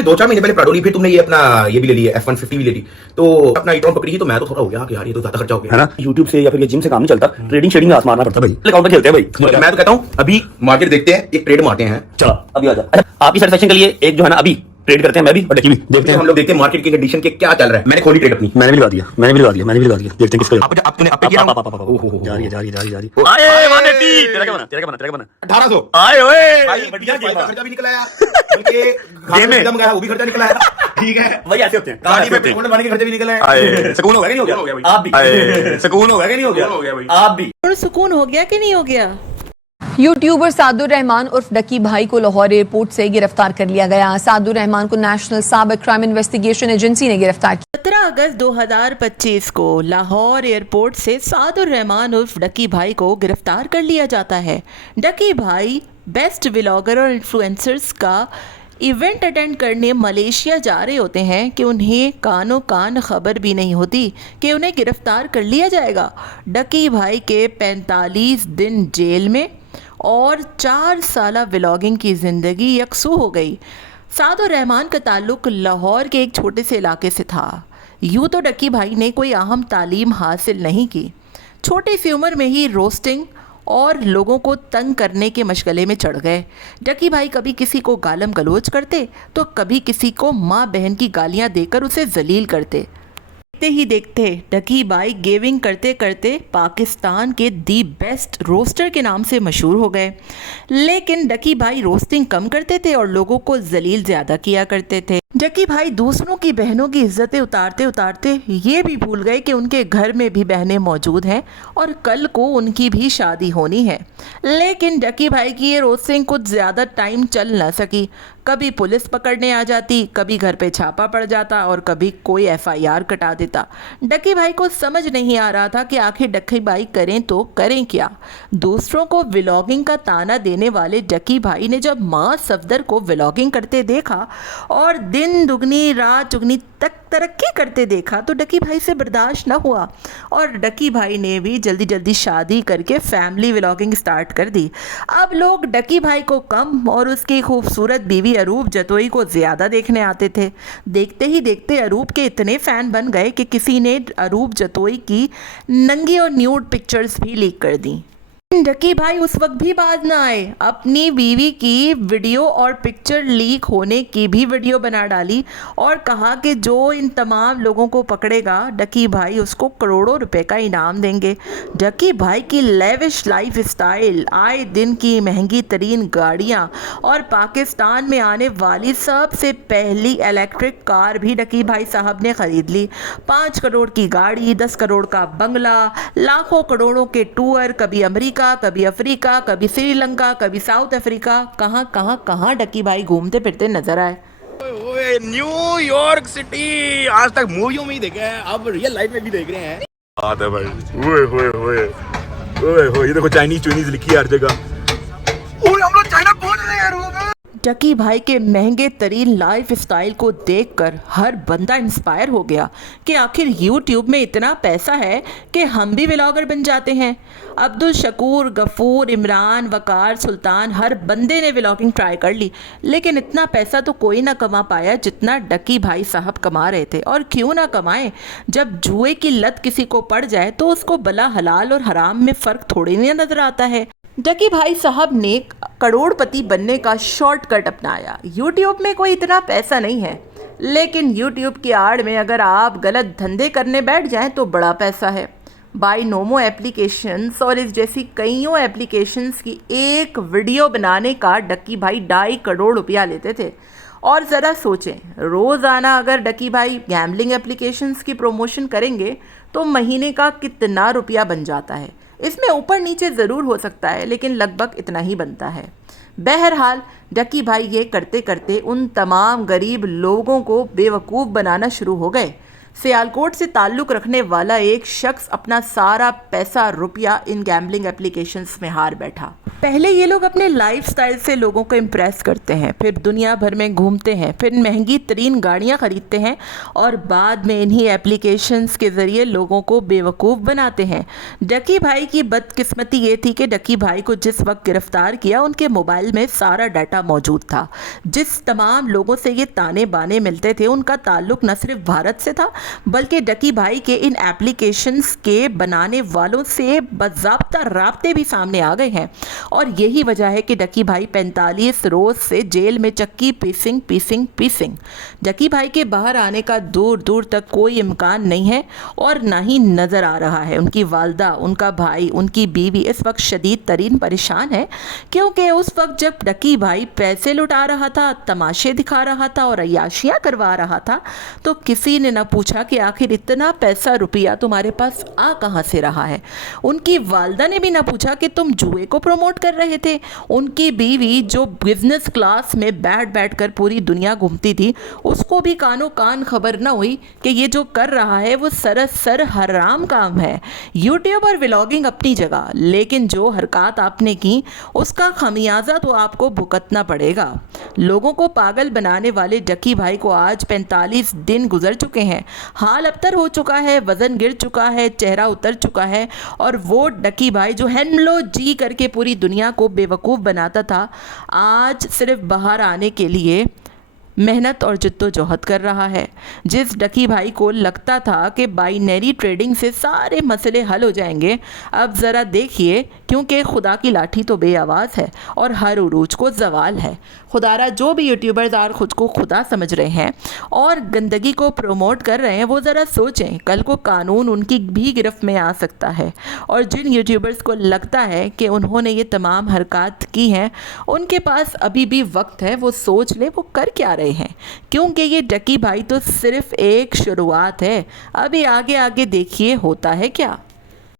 तूने 2-4 महीने पहले प्राडो ली, फिर तुमने ये अपना ये भी ले लिया, F-150 भी ले ली, तो अपना ई-ट्रॉन पकड़ी ही, तो मैं तो थोड़ा हो गया कि यार ये तो ज्यादा खर्चा हो गया है ना। यूट्यूब से या फिर ये जिम से काम नहीं चलता, ट्रेडिंग शेडिंग आस मारना पड़ता भाई, अकाउंट में खेलते हैं भाई। मैं तो कहता हूँ अभी मार्केट देखते हैं, एक ट्रेड मारते हैं। चलो अभी आ जा। अच्छा आपकी सेटिस्फेक्शन के लिए एक जो है ना अभी ट्रेड करते हैं, मैं भी और डकी भी देखते हैं, हम लोग देखते हैं मार्केट की कंडीशन के क्या चल रहा है। मैंने खोली ट्रेड अपनी, मैंने भी लगा दिया, देखते हैं किसको। अब तूने अब किया जा रही है। आए 180 तेरा क्या बना 1800 आए ओए भाई, बढ़िया खर्चा भी निकला यार, बल्कि खाने का वो भी खर्चा निकला है। ठीक है भाई ऐसे होते हैं, गाड़ी में पेट्रोल भरने के खर्चे भी निकले हैं। सुकून हो गया नहीं हो गया आप भी, सुकून हो गया नहीं हो गया आप भी, और सुकून हो गया कि नहीं हो गया। यूट्यूबर सादुर रहमान उर्फ डकी भाई को लाहौर एयरपोर्ट से गिरफ्तार कर लिया गया। सादुर रहमान को national cyber crime investigation agency ने गिरफ्तार किया। 17 अगस्त 2025 को लाहौर एयरपोर्ट से सादुर रहमान उर्फ डकी भाई को गिरफ्तार कर लिया जाता है। डकी भाई बेस्ट व्लॉगर और इन्फ्लुएंसर्स का इवेंट अटेंड करने मलेशिया जा रहे होते हैं कि उन्हें कानो कान खबर भी नहीं होती कि उन्हें गिरफ्तार कर लिया जाएगा। डकी भाई के 45 दिन जेल में और 4 साल व्लॉगिंग की ज़िंदगी यकसू हो गई। सादुर रहमान का ताल्लुक़ लाहौर के एक छोटे से इलाके से था। यूँ तो डकी भाई ने कोई अहम तालीम हासिल नहीं की, छोटी सी उम्र में ही रोस्टिंग और लोगों को तंग करने के मशगले में चढ़ गए। डकी भाई कभी किसी को गालम गलोच करते तो कभी किसी को माँ बहन की गालियाँ देकर उसे जलील करते। देखते ही देखते डकी भाई गेमिंग करते करते पाकिस्तान के दी बेस्ट रोस्टर के नाम से मशहूर हो गए। लेकिन डकी भाई रोस्टिंग कम करते थे और लोगों को जलील ज़्यादा किया करते थे। डकी भाई दूसरों की बहनों की इज्जतें उतारते उतारते ये भी भूल गए कि उनके घर में भी बहनें मौजूद हैं और कल को उनकी भी शादी होनी है। लेकिन डकी भाई की ये रोस्टिंग कुछ ज़्यादा टाइम चल न सकी। कभी पुलिस पकड़ने आ जाती, कभी घर पे छापा पड़ जाता और कभी कोई FIR कटा देता। डकी भाई को समझ नहीं आ रहा था कि आखिर डकी भाई करें तो करें क्या। दूसरों को व्लॉगिंग का ताना देने वाले डकी भाई ने जब माँ सफदर को व्लॉगिंग करते देखा और दिन दुगनी रात चुगनी तक तरक्की करते देखा तो डकी भाई से बर्दाश्त न हुआ और डकी भाई ने भी जल्दी जल्दी शादी करके फैमिली व्लॉगिंग स्टार्ट कर दी। अब लोग डकी भाई को कम और उसकी खूबसूरत बीवी अरूप जतोई को ज़्यादा देखने आते थे। देखते ही देखते अरूप के इतने फ़ैन बन गए कि किसी ने अरूप जतोई की नंगी और न्यूड पिक्चर्स भी लीक कर दी। डकी भाई उस वक्त भी बाज ना आए, अपनी बीवी की वीडियो और पिक्चर लीक होने की भी वीडियो बना डाली और कहा कि जो इन तमाम लोगों को पकड़ेगा डकी भाई उसको करोड़ों रुपए का इनाम देंगे। डकी भाई की लेविश लाइफ स्टाइल, आए दिन की महंगी तरीन गाड़ियाँ और पाकिस्तान में आने वाली सबसे पहली इलेक्ट्रिक कार भी डकी भाई साहब ने ख़रीद ली। 5 करोड़ की गाड़ी, 10 करोड़ का बंगला, लाखों करोड़ों के टूर, कभी अमेरिका, कभी अफ्रीका, कभी श्रीलंका, कभी साउथ अफ्रीका, कहाँ डकी भाई घूमते फिरते नजर आए। ओए न्यूयॉर्क सिटी आज तक मूवियों में ही देखा है, अब रियल लाइफ में भी देख रहे हैं। बात है भाई, ओए ओए ओए ओए ओए, ये देखो चाइनीज लिखी है हर जगह। ओए हम लोग चाइना पहुंच रहे हैं यार। डकी भाई के महंगे तरीन लाइफ स्टाइल को देखकर हर बंदा इंस्पायर हो गया कि आखिर यूट्यूब में इतना पैसा है कि हम भी व्लॉगर बन जाते हैं। अब्दुल शकूर, गफूर, इमरान, वकार, सुल्तान, हर बंदे ने व्लॉगिंग ट्राई कर ली, लेकिन इतना पैसा तो कोई ना कमा पाया जितना डकी भाई साहब कमा रहे थे। और क्यों ना कमाएं, जब जुए की लत किसी को पड़ जाए तो उसको भला हलाल और हराम में फ़र्क थोड़ी नहीं नजर आता है। डकी भाई साहब ने करोड़पति बनने का शॉर्टकट अपनाया। यूट्यूब में कोई इतना पैसा नहीं है, लेकिन यूट्यूब की आड़ में अगर आप गलत धंधे करने बैठ जाएं तो बड़ा पैसा है। बाइनोमो एप्लीकेशंस और इस जैसी कईयों एप्लीकेशंस की एक वीडियो बनाने का डकी भाई 2.5 करोड़ रुपया लेते थे। और ज़रा सोचें, रोज़ाना अगर डकी भाई गैम्बलिंग एप्लीकेशंस की प्रमोशन करेंगे तो महीने का कितना रुपया बन जाता है। इसमें ऊपर नीचे ज़रूर हो सकता है, लेकिन लगभग इतना ही बनता है। बहरहाल डकी भाई ये करते करते उन तमाम गरीब लोगों को बेवकूफ़ बनाना शुरू हो गए सियालकोट से ताल्लुक़ रखने वाला एक शख्स अपना सारा पैसा रुपया इन गैम्बलिंग एप्लीकेशंस में हार बैठा। पहले ये लोग अपने लाइफस्टाइल से लोगों को इम्प्रेस करते हैं, फिर दुनिया भर में घूमते हैं, फिर महंगी तरीन गाड़ियाँ ख़रीदते हैं और बाद में इन्हीं एप्लीकेशंस के ज़रिए लोगों को बेवकूफ़ बनाते हैं। डकी भाई की बदकिस्मती ये थी कि डकी भाई को जिस वक्त गिरफ्तार किया उनके मोबाइल में सारा डाटा मौजूद था। जिस तमाम लोगों से ये ताने बाने मिलते थे उनका ताल्लुक़ न सिर्फ भारत से था बल्कि डकी भाई के इन एप्लीकेशंस के बनाने वालों से बाज़ाब्ता राब्ते भी सामने आ गए हैं और यही वजह है कि डकी भाई 45 रोज़ से जेल में चक्की पीसिंग। डकी भाई के बाहर आने का दूर दूर तक कोई इम्कान नहीं है और ना ही नज़र आ रहा है। उनकी वालदा, उनका भाई, उनकी बीवी इस वक्त शदीद तरीन परेशान है क्योंकि उस वक्त जब डकी भाई पैसे लुटा रहा था, तमाशे दिखा रहा था और अय्याशियाँ करवा रहा था तो किसी ने न पूछा कि आखिर इतना पैसा रुपया तुम्हारे पास आ कहाँ से रहा है। उनकी वालदा ने भी न पूछा कि तुम जुए को प्रमोट कर रहे थे। उनकी बीवी जो बिजनेस क्लास में बैठ कर पूरी दुनिया घूमती थी उसको भी कानो कान खबर न हुई कि ये जो कर रहा है वो सरसर हराम काम है। यूट्यूब और व्लॉगिंग अपनी जगह, लेकिन जो हरकत आपने की उसका खमियाजा तो आपको भुगतना पड़ेगा। लोगों को पागल बनाने वाले डकी भाई को आज 45 दिन गुजर चुके हैं। हाल अबतर हो चुका है, वजन गिर चुका है, चेहरा उतर चुका है और वो डकी भाई जो हेलो जी करके पूरी दुनिया को बेवकूफ़ बनाता था आज सिर्फ बाहर आने के लिए मेहनत और जद्दोजहद कर रहा है। जिस डकी भाई को लगता था कि बाइनरी ट्रेडिंग से सारे मसले हल हो जाएंगे, अब ज़रा देखिए क्योंकि खुदा की लाठी तो बेआवाज़ है और हर उरूज को जवाल है। खुदारा जो भी यूट्यूबर्स आज खुद को खुदा समझ रहे हैं और गंदगी को प्रमोट कर रहे हैं वो ज़रा सोचें, कल को कानून उनकी भी गिरफ्त में आ सकता है। और जिन यूट्यूबर्स को लगता है कि उन्होंने ये तमाम हरकत की हैं उनके पास अभी भी वक्त है, वो सोच ले वो कर क्या रहे हैं, क्योंकि ये डकी भाई तो सिर्फ एक शुरुआत है। अभी आगे देखिए होता है क्या।